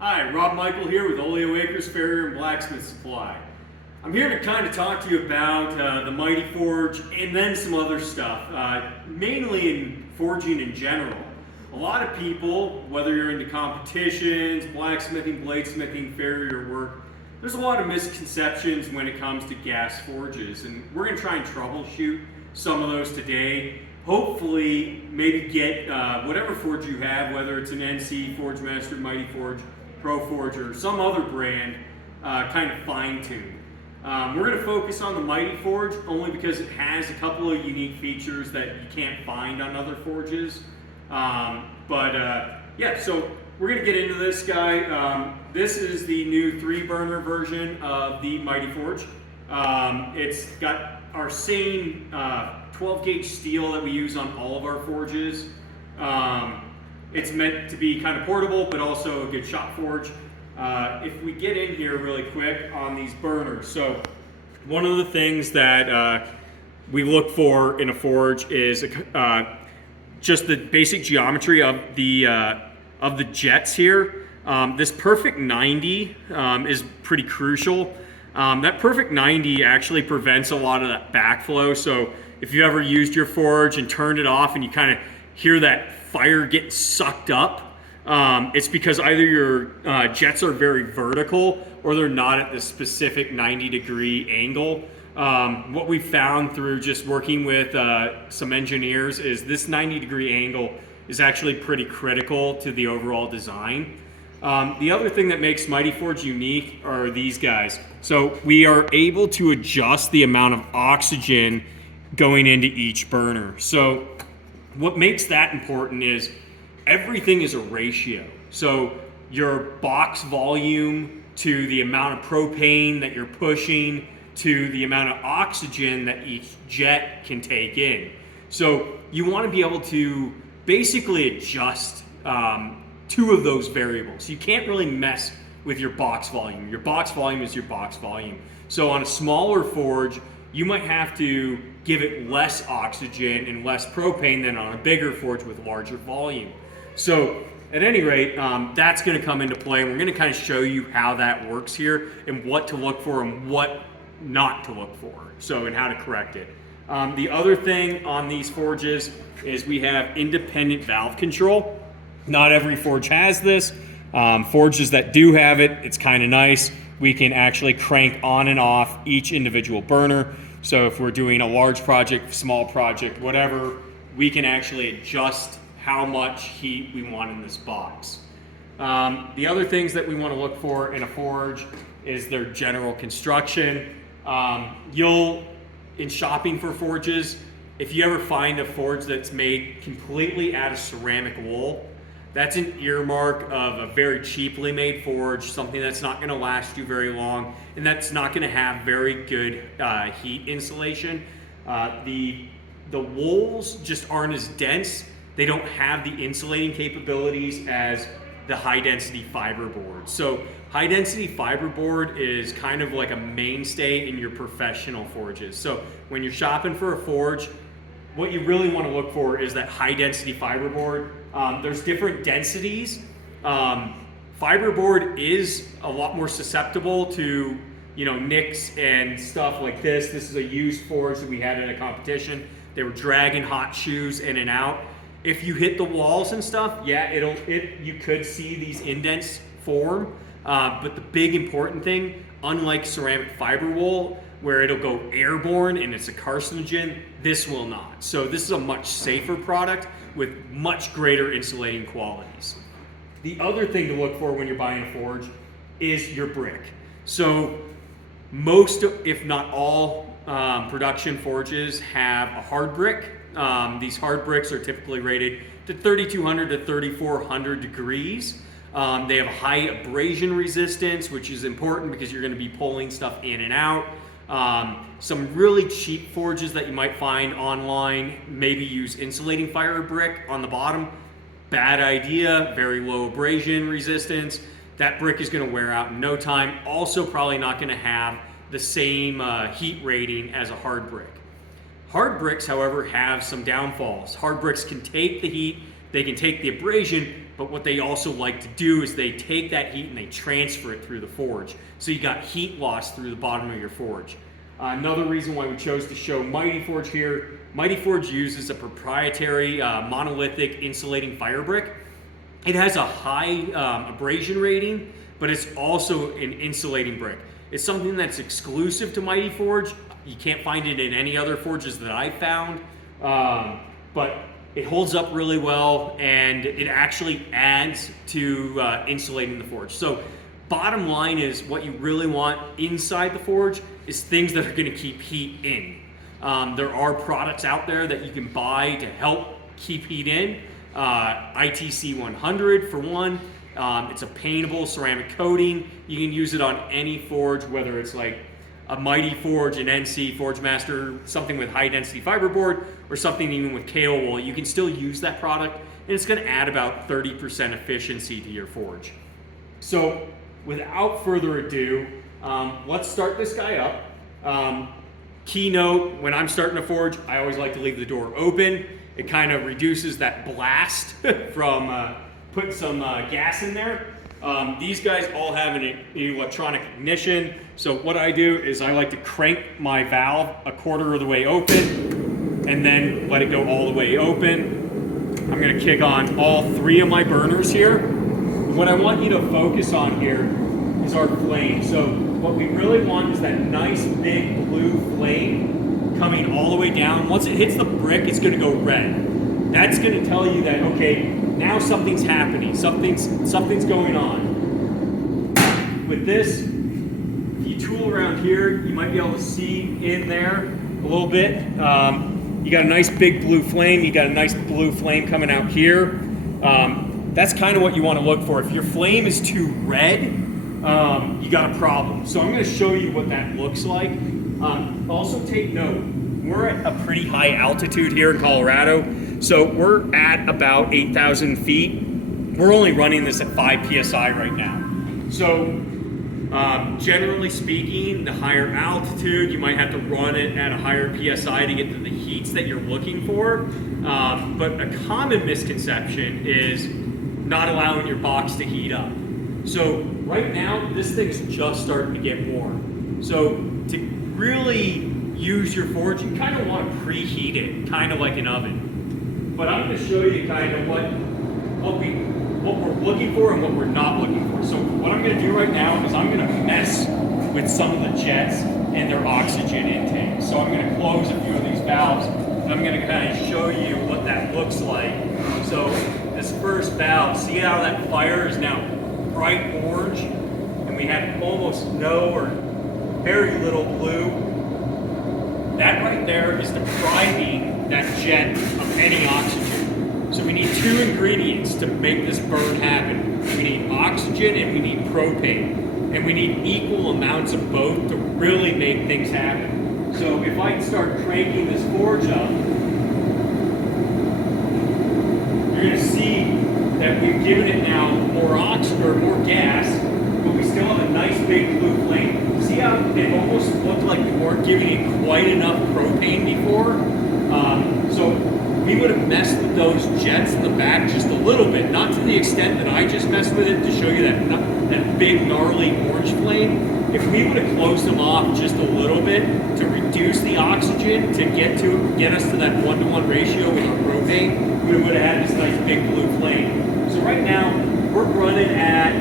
Hi, Rob Michael here with Oleo Acres, Farrier, and Blacksmith Supply. I'm here to kind of talk to you about the Mighty Forge and then some other stuff, mainly in forging in general. A lot of people, whether you're into competitions, blacksmithing, bladesmithing, farrier work, there's a lot of misconceptions when it comes to gas forges, and we're going to try and troubleshoot some of those today. Hopefully, maybe get whatever forge you have, whether it's an NC, Forge Master, Mighty Forge, Pro Forge, or some other brand, kind of fine-tuned. We're going to focus on the Mighty Forge only because it has a couple of unique features that you can't find on other forges. Yeah, so we're going to get into this guy. This is the new 3-burner version of the Mighty Forge. It's got our same 12-gauge steel that we use on all of our forges. It's meant to be kind of portable, but also a good shop forge. If we get in here really quick on these burners, so one of the things that we look for in a forge is just the basic geometry of the jets here. This perfect 90 is pretty crucial. That perfect 90 actually prevents a lot of that backflow. So if you ever used your forge and turned it off and you kind of hear that fire get sucked up, it's because either your jets are very vertical or they're not at the specific 90-degree angle. What we found through just working with some engineers is this 90-degree angle is actually pretty critical to the overall design. The other thing that makes Mighty Forge unique are these guys. So we are able to adjust the amount of oxygen going into each burner. So what makes that important is everything is a ratio. So your box volume to the amount of propane that you're pushing to the amount of oxygen that each jet can take in. So you want to be able to basically adjust two of those variables. You can't really mess with your box volume. Your box volume is your box volume. So on a smaller forge, you might have to give it less oxygen and less propane than on a bigger forge with larger volume. So at any rate, that's going to come into play. We're going to kind of show you how that works here and what to look for and what not to look for. So, and how to correct it. The other thing on these forges is we have independent valve control. Not every forge has this. Forges that do have it, it's kind of nice. We can actually crank on and off each individual burner. So if we're doing a large project, small project, whatever, we can actually adjust how much heat we want in this box. The other things that we want to look for in a forge is their general construction. In shopping for forges, if you ever find a forge that's made completely out of ceramic wool, that's an earmark of a very cheaply made forge, something that's not going to last you very long, and that's not going to have very good heat insulation. The wools just aren't as dense. They don't have the insulating capabilities as the high-density fiberboard. So high-density fiberboard is kind of like a mainstay in your professional forges. So when you're shopping for a forge, what you really want to look for is that high-density fiberboard. There's different densities. Fiberboard is a lot more susceptible to, nicks and stuff like this. This is a used forge that we had at a competition. They were dragging hot shoes in and out. If you hit the walls and stuff, yeah, you could see these indents form. But the big important thing, unlike ceramic fiber wool, where it'll go airborne and it's a carcinogen, this will not. So this is a much safer product with much greater insulating qualities. The other thing to look for when you're buying a forge is your brick. So most, if not all, production forges have a hard brick. These hard bricks are typically rated to 3,200 to 3,400 degrees. They have a high abrasion resistance, which is important because you're going to be pulling stuff in and out. Some really cheap forges that you might find online maybe use insulating fiber brick on the bottom. Bad idea, very low abrasion resistance. That brick is going to wear out in no time. Also probably not going to have the same heat rating as a hard brick. Hard bricks, however, have some downfalls. Hard bricks can take the heat, they can take the abrasion, but what they also like to do is they take that heat and they transfer it through the forge. So you got heat loss through the bottom of your forge. Another reason why we chose to show Mighty Forge here, Mighty Forge uses a proprietary monolithic insulating fire brick. It has a high abrasion rating, but it's also an insulating brick. It's something that's exclusive to Mighty Forge. You can't find it in any other forges that I've found, but it holds up really well, and it actually adds to insulating the forge. So bottom line is, what you really want inside the forge is things that are going to keep heat in. There are products out there that you can buy to help keep heat in. ITC 100 for one. It's a paintable ceramic coating. You can use it on any forge, whether it's like a Mighty Forge, an NC, Forge Master, something with high density fiberboard, or something even with KO wool. You can still use that product, and it's going to add about 30% efficiency to your forge. So without further ado, let's start this guy up. Keynote, when I'm starting a forge, I always like to leave the door open. It kind of reduces that blast from putting some gas in there. These guys all have an electronic ignition. So what I do is I like to crank my valve a quarter of the way open and then let it go all the way open. I'm gonna kick on all 3 of my burners here. What I want you to focus on here is our flame. So what we really want is that nice big blue flame coming all the way down. Once it hits the brick, it's gonna go red. That's gonna tell you that, okay, now something's happening, something's going on. With this, if you tool around here, you might be able to see in there a little bit. You got a nice big blue flame, you got a nice blue flame coming out here. That's kind of what you want to look for. If your flame is too red, you got a problem. So I'm going to show you what that looks like. Also take note, we're at a pretty high altitude here in Colorado. So we're at about 8,000 feet. We're only running this at 5 PSI right now. So generally speaking, the higher altitude, you might have to run it at a higher PSI to get to the heats that you're looking for. But a common misconception is not allowing your box to heat up. So right now, this thing's just starting to get warm. So to really use your forge, you kind of want to preheat it, kind of like an oven. But I'm going to show you kind of what we're looking for and what we're not looking for. So what I'm going to do right now is I'm going to mess with some of the jets and their oxygen intake. So I'm going to close a few of these valves, and I'm going to kind of show you what that looks like. So this first valve, see how that fire is now bright orange, and we have almost no or very little blue. That right there is depriving that jet of any oxygen. So we need 2 ingredients to make this burn happen. We need oxygen and we need propane. And we need equal amounts of both to really make things happen. So if I start cranking this forge up, you're going to see that we've given it now more oxygen or more gas, but we still have a nice big blue flame. See how it almost looked like we weren't giving it quite enough propane before? So we would have messed with those jets in the back just a little bit, not to the extent that I just messed with it to show you that big gnarly orange flame. If we would have closed them off just a little bit to reduce the oxygen to get us to that 1-to-1 ratio with our propane, we would have had this nice big blue flame. So right now we're running at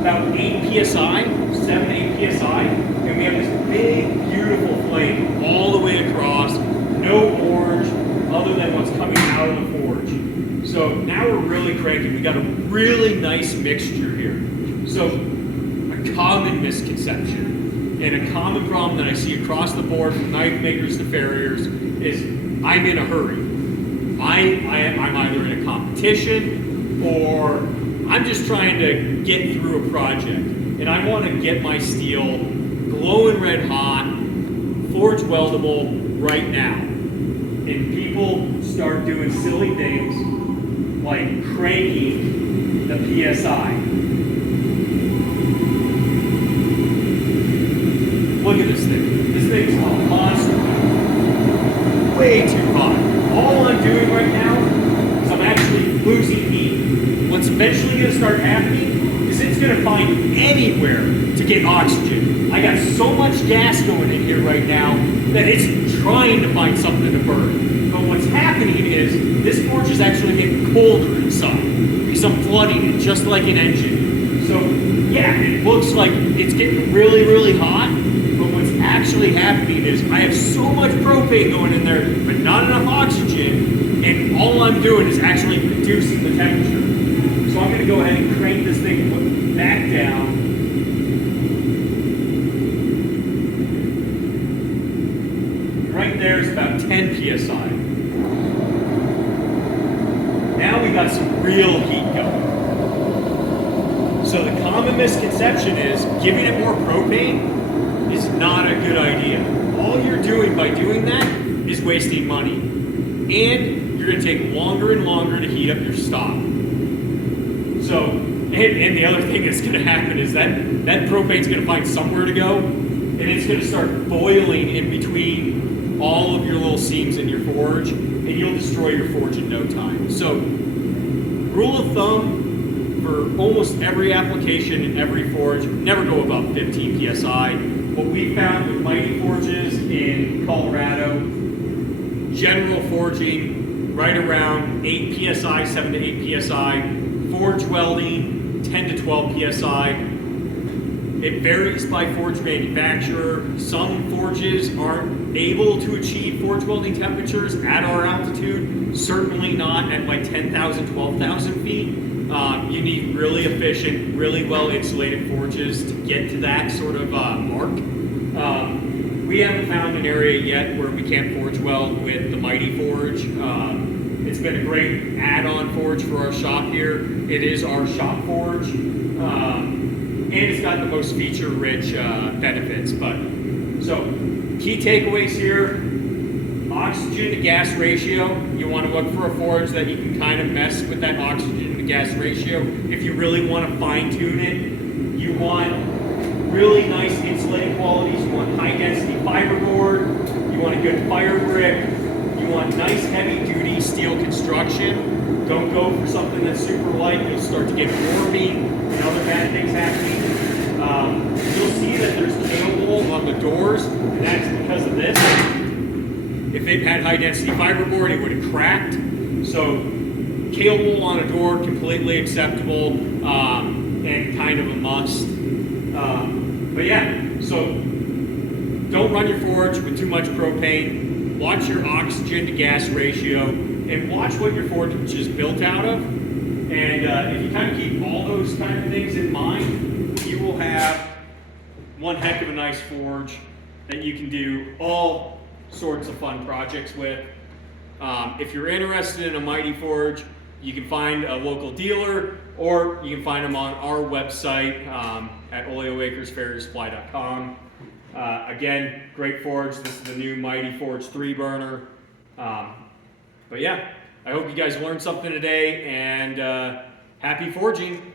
about 8 psi, 7 to 8 psi, and we have this big beautiful flame all the way across, no orange other than what's coming out of the forge. So now we're really cranking. We got a really nice mixture here. So a common misconception and a common problem that I see across the board from knife makers to farriers is I'm in a hurry. I'm either in a competition or I'm just trying to get through a project, and I want to get my steel glowing red hot, forge weldable right now. And people start doing silly things like cranking the PSI. Look at this thing. This thing's a monster. Way too hot. All I'm doing right now is I'm actually losing heat. What's eventually happening is it's going to find anywhere to get oxygen. I got so much gas going in here right now that it's trying to find something to burn. But what's happening is this forge is actually getting colder inside because I'm flooding it just like an engine. So yeah, it looks like it's getting really, really hot, but what's actually happening is I have so much propane going in there, but not enough oxygen, and all I'm doing is actually reducing the temperature. So I'm gonna go ahead and crank this thing back down. Right there is about 10 PSI. Now we got some real heat going. So the common misconception is giving it more propane is not a good idea. All you're doing by doing that is wasting money. And you're gonna take longer and longer to heat up your stock. So, and the other thing that's gonna happen is that propane's gonna find somewhere to go, and it's gonna start boiling in between all of your little seams in your forge, and you'll destroy your forge in no time. So, rule of thumb, for almost every application in every forge, never go above 15 PSI. What we found with Mighty Forges in Colorado, general forging right around 8 PSI, 7 to 8 PSI, forge welding 10 to 12 PSI. It varies by forge manufacturer. Some forges aren't able to achieve forge welding temperatures at our altitude, certainly not at like 10,000, 12,000 feet. You need really efficient, really well insulated forges to get to that sort of mark. We haven't found an area yet where we can't forge weld with the Mighty Forge. It's been a great add-on forge for our shop here. It is our shop forge, and it's got the most feature-rich benefits. But so, key takeaways here: oxygen to gas ratio. You want to look for a forge that you can kind of mess with that oxygen to gas ratio. If you really want to fine-tune it, you want really nice insulating qualities. You want high-density fiberboard. You want a good fire brick. You want nice heavy-duty steel construction. Don't go for something that's super light. You'll start to get warping and other bad things happening. You'll see that there's nail wool on the doors, and that's because of this. If it had high-density fiberboard, it would have cracked. So, nail wool on a door, completely acceptable, and kind of a must. But yeah, so don't run your forge with too much propane. Watch your oxygen to gas ratio, and watch what your forge is built out of. And if you kind of keep all those kind of things in mind, you will have one heck of a nice forge that you can do all sorts of fun projects with. If you're interested in a Mighty Forge, you can find a local dealer, or you can find them on our website at oleoacresfarriersupply.com. Again, great forge. This is the new Mighty Forge 3-burner. But yeah, I hope you guys learned something today, and happy forging.